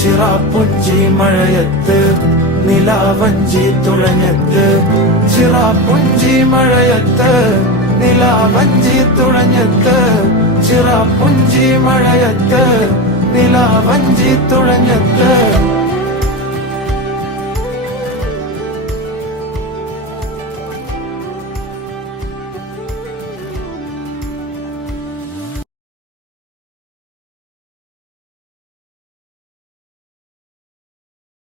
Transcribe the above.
ചിറാപ്പുഞ്ചി മഴയത്ത് നിലാവഞ്ചി തുണഞ്ഞത്ത് ചിറാപ്പുഞ്ചി മഴയത്ത് നിലാവഞ്ചി തുണഞ്ഞത്ത് ചിറാപ്പുഞ്ചി മഴയത്ത് നിലാവഞ്ചി തുണഞ്ഞത്ത്